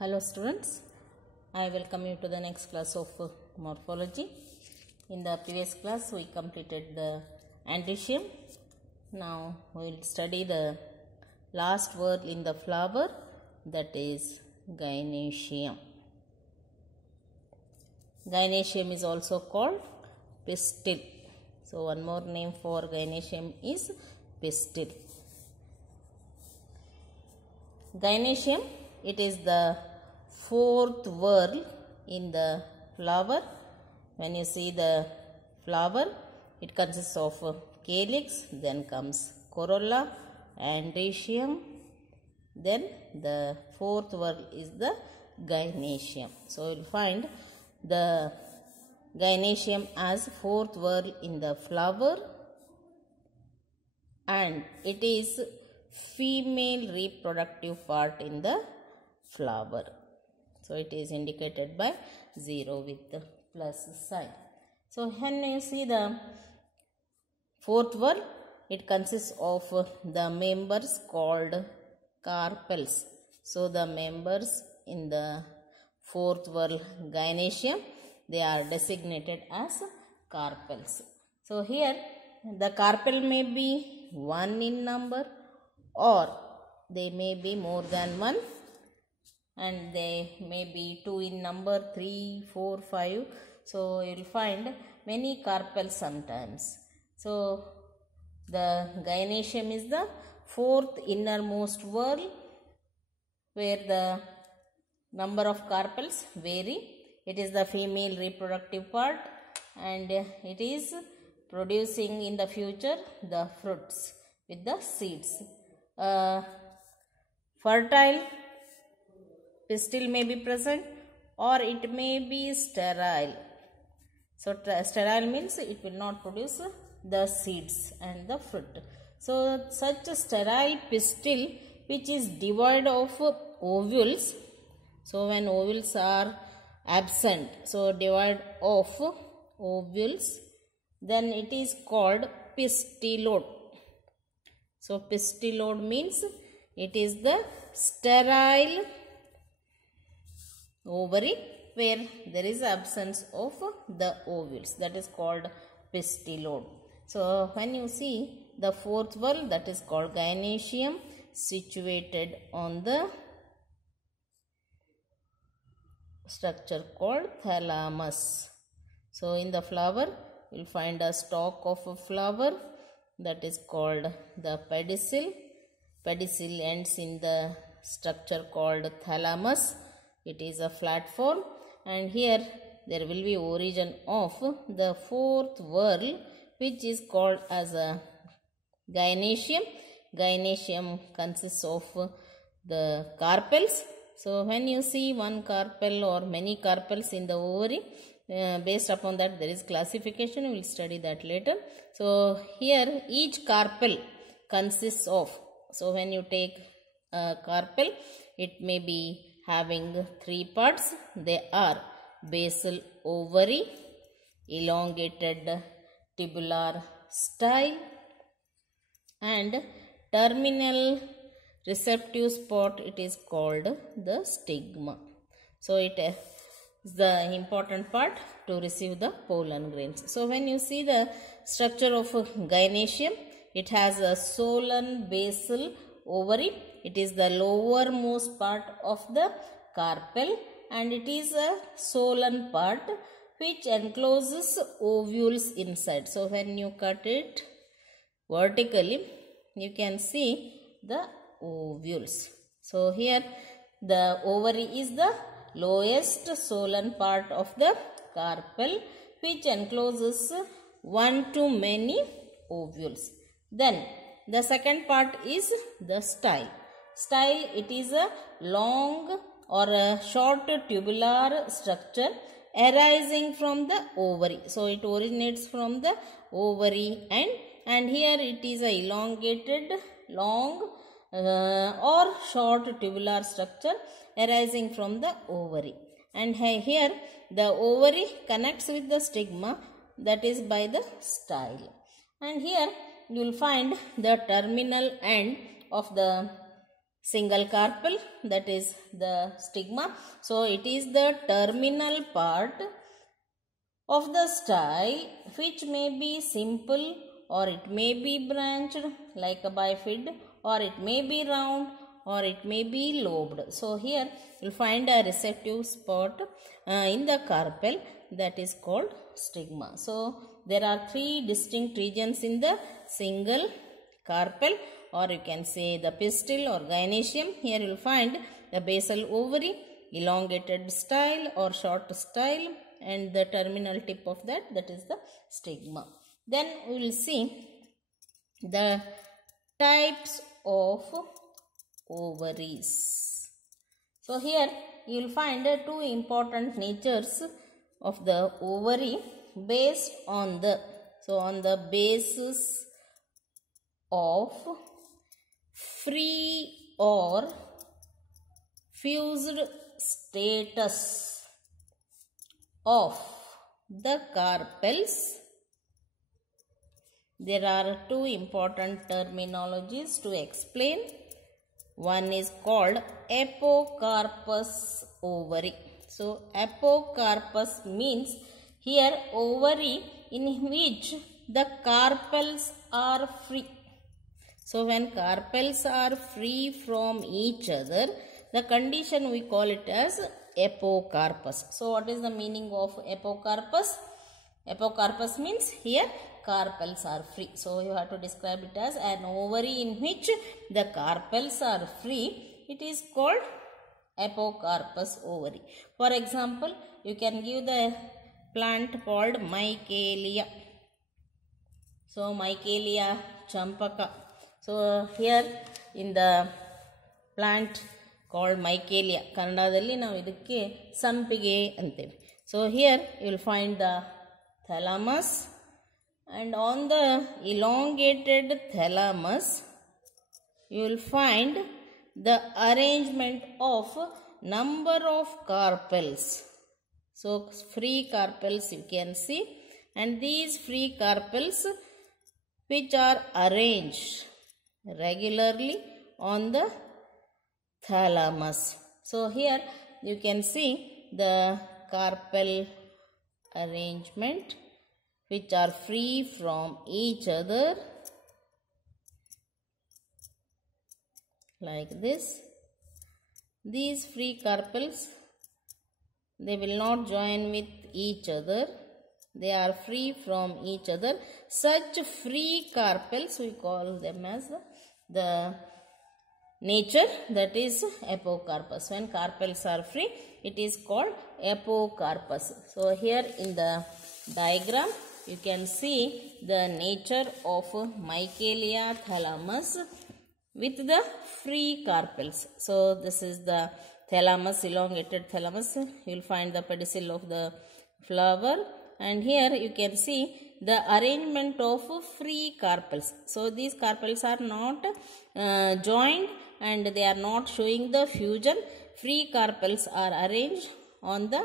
Hello students, I welcome you to the next class of morphology. In the previous class we completed the androecium. Now we will study the last word in the flower, that is gynoecium. Gynoecium is also called pistil. So one more name for gynoecium is pistil. Gynoecium, it is the fourth whorl in the flower. When you see the flower, it consists of calyx, then comes corolla, androecium, then the fourth whorl is the gynoecium. So you will find the gynoecium as fourth whorl in the flower, and it is female reproductive part in the flower. So it is indicated by 0 with the plus sign. So when you see the fourth whorl, it consists of the members called carpels. So the members in the fourth whorl gynoecium, they are designated as carpels. So here the carpel may be 1 in number, or they may be more than 1, and they may be 2 in number, 3, 4, 5. So you will find many carpels sometimes. So the gynoecium is the fourth innermost whorl, where the number of carpels vary. It is the female reproductive part, and it is producing in the future the fruits with the seeds. Fertile pistil may be present, or it may be sterile. So sterile means it will not produce the seeds and the fruit. So such a sterile pistil which is devoid of ovules. So when ovules are absent, so devoid of ovules, then it is called pistillode. So pistillode means it is the sterile ovary where there is absence of the ovules, that is called pistillode. So when you see the fourth whorl, that is called gynoecium, situated on the structure called thalamus. So in the flower you will find a stalk of a flower, that is called the pedicel. Pedicel ends in the structure called thalamus. It is a flat form, and here there will be origin of the fourth whorl, which is called as a gynoecium. Gynoecium consists of the carpels. So when you see one carpel or many carpels in the ovary, based upon that there is classification. We will study that later. So here each carpel consists of, so when you take a carpel, it may be having 3 parts. They are basal ovary, elongated tubular style, and terminal receptive spot. It is called the stigma. So it is the important part to receive the pollen grains. So when you see the structure of gynoecium, it has a solan basal ovary. It is the lowermost part of the carpel, and it is a solan part which encloses ovules inside. So when you cut it vertically, you can see the ovules. So here the ovary is the lowest solan part of the carpel, which encloses one to many ovules. Then the second part is the style. Style, it is a long or a short tubular structure arising from the ovary. So it originates from the ovary end, and here it is a elongated long or short tubular structure arising from the ovary. And here the ovary connects with the stigma, that is by the style. And here you will find the terminal end of the single carpel, that is the stigma. So it is the terminal part of the style which may be simple or it may be branched like a bifid, or it may be round, or it may be lobed. So here you will find a receptive spot in the carpel, that is called stigma. So there are three distinct regions in the single carpel, or you can say the pistil or gynoecium. Here you will find the basal ovary, elongated style or short style, and the terminal tip of that is the stigma. Then we will see the types of ovaries. So here you will find two important natures of the ovary based on the, so on the basis of free or fused status of the carpels. There are two important terminologies to explain. One is called apocarpous ovary. So apocarpous means here ovary in which the carpels are free. So when carpels are free from each other, the condition we call it as apocarpous. So what is the meaning of apocarpous? Apocarpous means here carpels are free. So you have to describe it as an ovary in which the carpels are free. It is called apocarpous ovary. For example, you can give the plant called Michaelia. So Michaelia champaka. So here in the plant called Michaelia, ಕನ್ನಡದಲ್ಲಿ ನಾವು ಇದಕ್ಕೆ ಸಂಪಿಗೆ ಅಂತೇವೆ. So here you will find the thalamus, and on the elongated thalamus you will find the arrangement of number of carpels. So free carpels you can see, and these free carpels which are arranged regularly on the thalamus. So here you can see the carpel arrangement which are free from each other like this. These free carpels, they will not join with each other. They are free from each other. Such free carpels we call them as the nature, that is apocarpous. When carpels are free, it is called apocarpous. So here in the diagram you can see the nature of Michaelia thalamus with the free carpels. So this is the thalamus, elongated thalamus. You will find the pedicel of the flower, and here you can see the arrangement of free carpels. So these carpels are not joined and they are not showing the fusion. Free carpels are arranged on the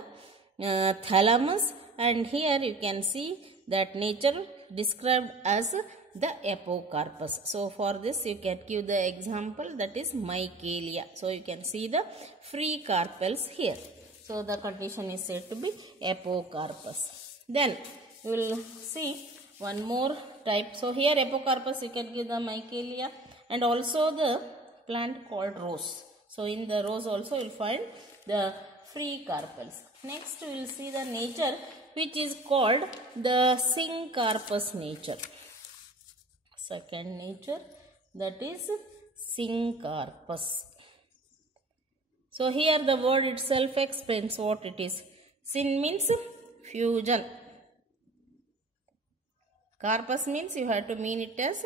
thalamus, and here you can see that nature described as the apocarpus. So for this you can give the example, that is Michaelia. So you can see the free carpels here. So the condition is said to be apocarpus. Then we will see one more type. So here apocarpus you can give the Michaelia, and also the plant called rose. So in the rose also you will find the free carpels. Next we will see the nature which is called the syncarpous nature. Second nature, that is syncarpous. So here the word itself explains what it is. Syn means fusion. Carpus means you have to mean it as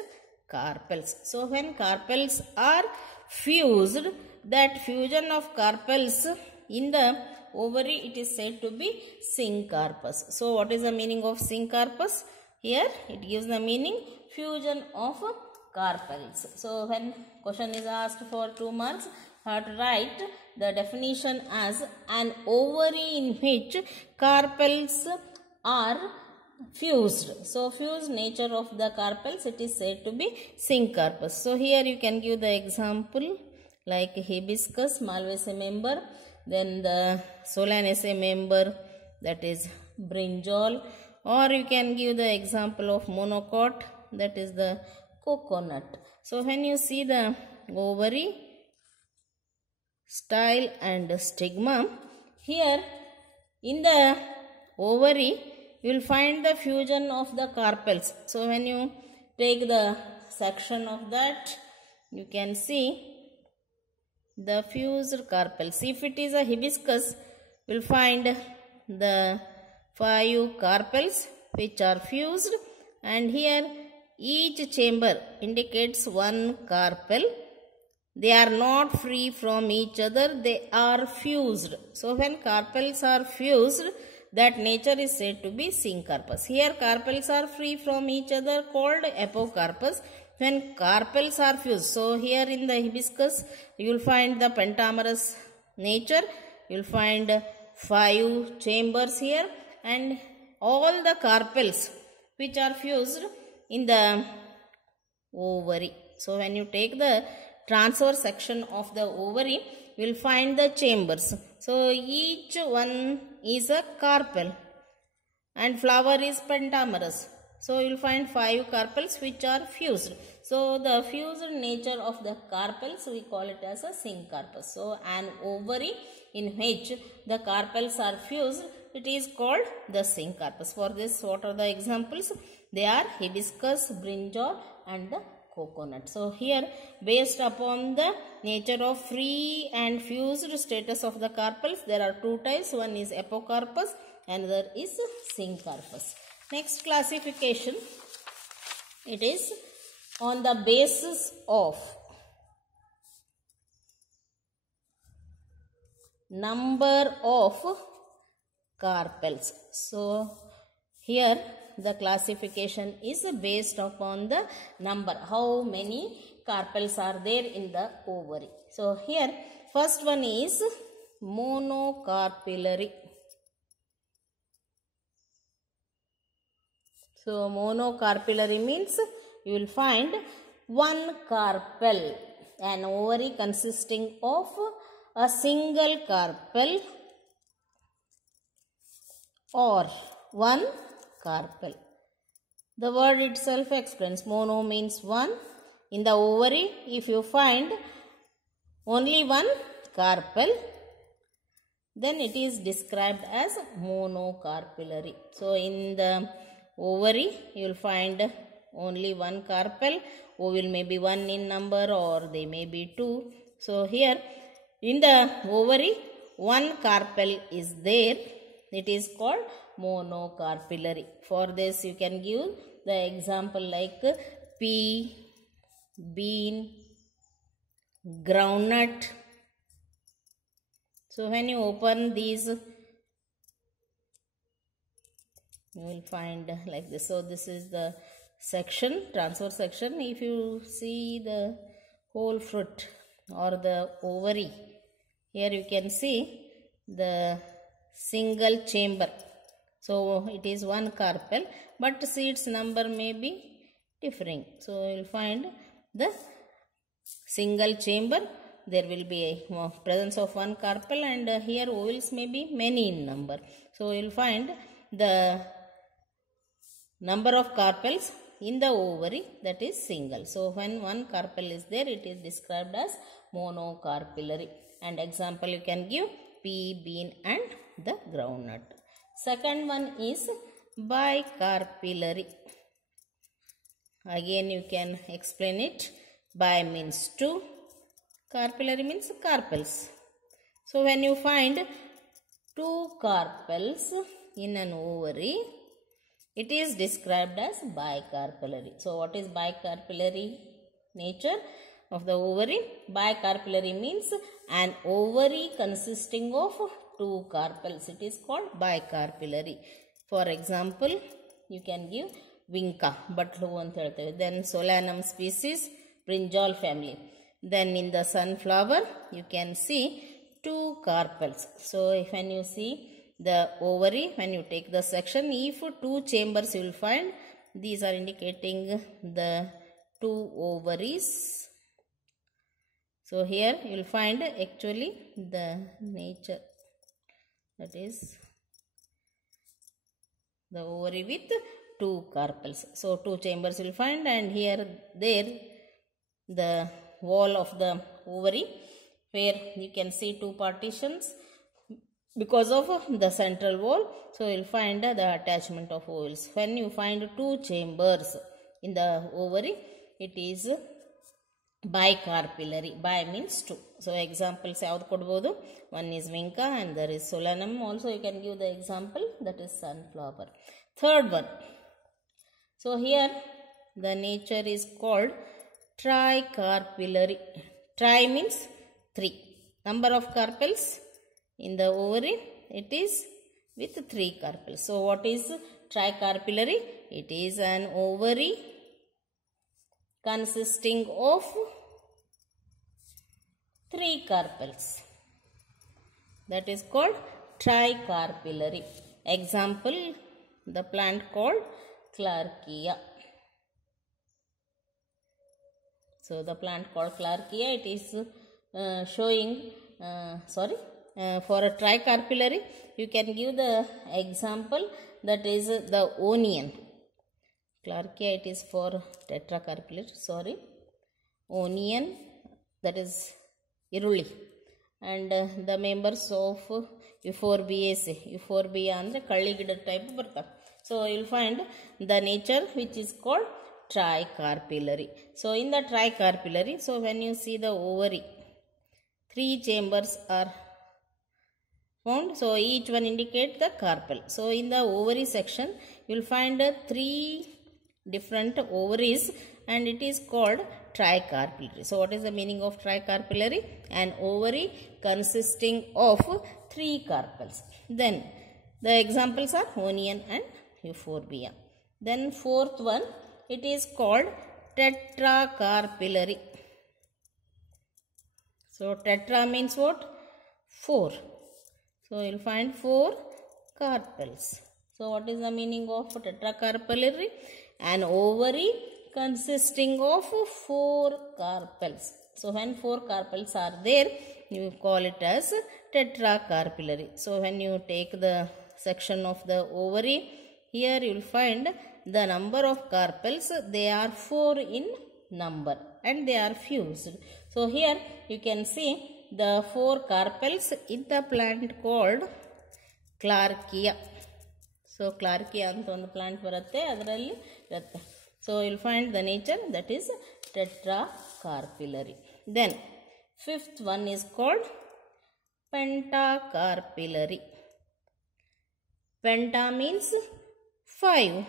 carpels. So when carpels are fused, that fusion of carpels in the ovary, it is said to be syncarpous. So what is the meaning of syncarpous? Here it gives the meaning fusion of carpels. So when question is asked for 2 marks, you have to write the definition as an ovary in which carpels are fused. So fused nature of the carpels, it is said to be syncarpous. So here you can give the example like hibiscus, Malvaceae member, then the Solanaceae member, that is brinjal, or you can give the example of monocot, that is the coconut. So when you see the ovary, style and stigma, here in the ovary you will find the fusion of the carpels. So when you take the section of that, you can see the fused carpels. If it is a hibiscus, you will find the 5 carpels which are fused, and here each chamber indicates 1 carpel. They are not free from each other, they are fused. So when carpels are fused, that nature is said to be syncarpus. Here carpels are free from each other, called apocarpus. When carpels are fused, so here in the hibiscus you will find the pentamerous nature, you will find 5 chambers here, and all the carpels which are fused in the ovary. So when you take the transverse section of the ovary, you will find the chambers. So each one is a carpel and flower is pentamerous. So you will find 5 carpels which are fused. So the fused nature of the carpels, we call it as a syncarpus. So an ovary in which the carpels are fused, it is called the syncarpus. For this, what are the examples? They are hibiscus, brinjal and the coconut. So here, based upon the nature of free and fused status of the carpels, there are 2 types. One is apocarpus, another is syncarpus. Next classification, it is on the basis of number of carpels. So here the classification is based upon the number, how many carpels are there in the ovary. So here first one is monocarpellary. So monocarpellary means you will find 1 carpel, an ovary consisting of a single carpel or 1 carpel. The word itself explains. Mono means 1. In the ovary, if you find only 1 carpel, then it is described as monocarpellary. So in the ovary, you will find only 1 carpel. Ovule may be 1 in number or they may be 2. So here in the ovary, 1 carpel is there. It is called monocarpellary. For this you can give the example like pea, bean, groundnut. So when you open these, you will find like this. So this is the section, transfer section. If you see the whole fruit or the ovary, here you can see the single chamber. So it is 1 carpel, but seeds number may be differing. So you will find the single chamber, there will be a presence of 1 carpel, and here ovules may be many in number. So you will find the number of carpels in the ovary, that is single. So when 1 carpel is there, it is described as monocarpellary. And example you can give pea, bean and the groundnut. Second one is bicarpellary. Again you can explain it. Bi means 2, carpellary means carpels. So when you find 2 carpels in an ovary, it is described as bicarpellary. So what is bicarpellary nature of the ovary? Bicarpellary means an ovary consisting of 2 carpels. It is called bicarpellary. For example, you can give vinca, Batlu anta ಹೇಳ್ತೇವೆ. Then Solanum species, brinjal family. Then in the sunflower, you can see 2 carpels. So when you see the ovary, when you take the section, if 2 chambers you will find, these are indicating the 2 ovaries. So here you will find actually the nature, that is the ovary with two carpels. So two chambers you will find, and here there the wall of the ovary where you can see two partitions because of the central wall. So you will find the attachment of ovules. When you find two chambers in the ovary, it is bicarpellary. Bi means two. So examples ಯಾವ್ದು ಕೊಡಬಹುದು? One is vinca and there is solanum. Also you can give the example, that is sunflower. Third one. So here the nature is called tricarpellary. Tri means three. Number of carpels in the ovary, it is with three carpels. So what is tricarpellary? It is an ovary consisting of three carpels. That is called tricarpellary. Example, the plant called Clarkia. So the plant called Clarkia, it is showing, for a tricarpellary, you can give the example, that is the onion. Clarkia, it is for tetracarpellary, onion, that is iruli. And the members of Euphorbiaceae. Euphorbia andre kalli gida type bartave. So you will find the nature which is called tricarpellary. So in the tricarpellary, so when you see the ovary, three chambers are found. So each one indicate the carpel. So in the ovary section, you will find three different ovaries, and it is called tricarpellary. So what is the meaning of tricarpellary? An ovary consisting of three carpels. Then the examples are onion and euphorbia. Then fourth one, it is called tetracarpellary. So tetra means what? Four. So you will find four carpels. So what is the meaning of tetracarpellary? An ovary consisting of four carpels. So when four carpels are there, you call it as tetracarpellary. So when you take the section of the ovary, here you will find the number of carpels, they are four in number and they are fused. So here you can see the four carpels in the plant called Clarkia. So Clarkia anta ಒಂದು plant ಬರುತ್ತೆ, ಅದರಲ್ಲಿ ಇರುತ್ತೆ. So you will find the nature, that is tetracarpellary. Then fifth one is called pentacarpellary. Penta means 5.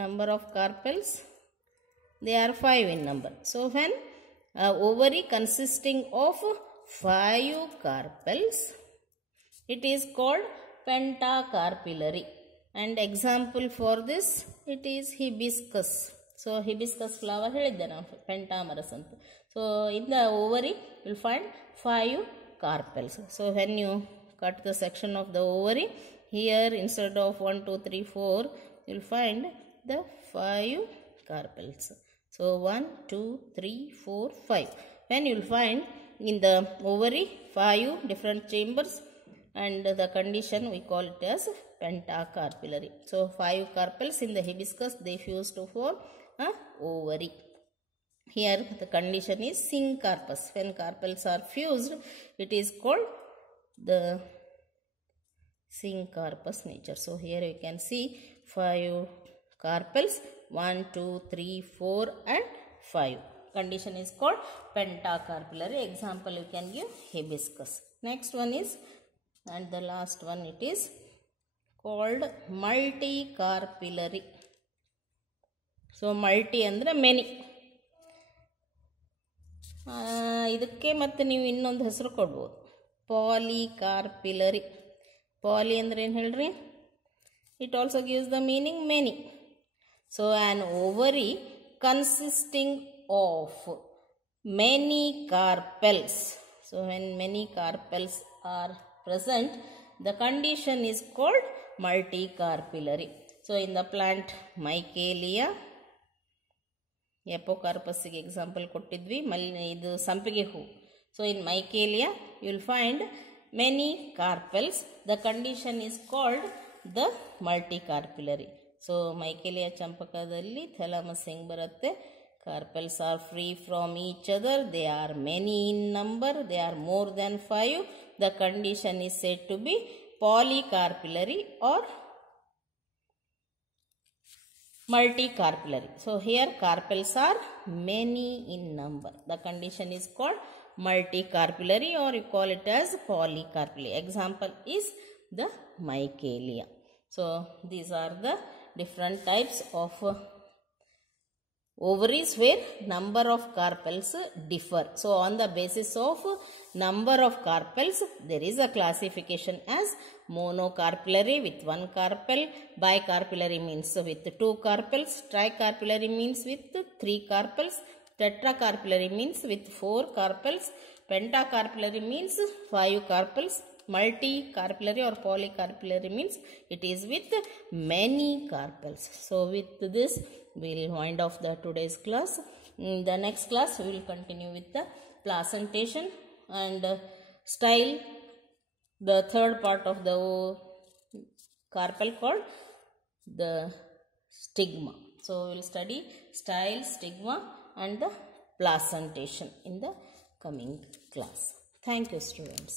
Number of carpels, they are 5 in number. So when ovary consisting of 5 carpels, it is called pentacarpellary. And example for this, it is hibiscus. So hibiscus flower helidde na pentamaras anta. So in the ovary you will find 5 carpels. So when you cut the section of the ovary, here instead of 1 2 3 4, you will find the 5 carpels. So 1 2 3 4 5. When you will find in the ovary 5 different chambers, and the condition we call it as pentacarpellary. So 5 carpels in the hibiscus, they fuse to form a ovary. Here the condition is syncarpous. When carpels are fused, it is called the syncarpous nature. So here you can see 5 carpels, 1 2 3 4 and 5. Condition is called pentacarpellary. Example you can give hibiscus. Next one is, and the last one, it is called multicarpellary. So multi andre many. ಇದಕ್ಕೆ ಮತ್ತೆ ನೀವು ಇನ್ನೊಂದು ಹೆಸರು ಕೊಡ್ಬೋದು, ಪಾಲಿಕಾರ್ಪಿಲರಿ. ಪಾಲಿ ಅಂದ್ರೆ ಏನು ಹೇಳ್ರಿ? It also gives the meaning many. So an ovary consisting of many carpels. So when many carpels are present, the condition is called multicarpellary. So in the plant Micaelia, ಎಪೋಕಾರ್ಪಸ್ಸಿಗೆ ಎಕ್ಸಾಂಪಲ್ ಕೊಟ್ಟಿದ್ವಿ. ಇದು ಸಂಪಿಗೆ ಹೂ. So in Michelia you will find many carpels. The condition is called the multicarpellary. So Michelia ಚಂಪಕದಲ್ಲಿ thalamus ಹೆಂಗೆ ಬರುತ್ತೆ? Carpels are free from each other. They are many in number. They are more than 5. The condition is said to be polycarpillary or multicarpillary. So here carpels are many in number. The condition is called multicarpillary, or you call it as polycarpillary. Example is the Michelia. So these are the different types of ovaries where number of carpels differ. So on the basis of number of carpels, there is a classification as monocarpillary with one carpel, bicarpillary means with two carpels, tricarpillary means with three carpels, tetracarpillary means with four carpels, pentacarpillary means five carpels, multicarpillary or polycarpillary means it is with many carpels. So with this we will wind off the today's class. In the next class we will continue with the placentation and style, the third part of the carpel called the stigma. So we will study style, stigma and the placentation in the coming class. Thank you, students.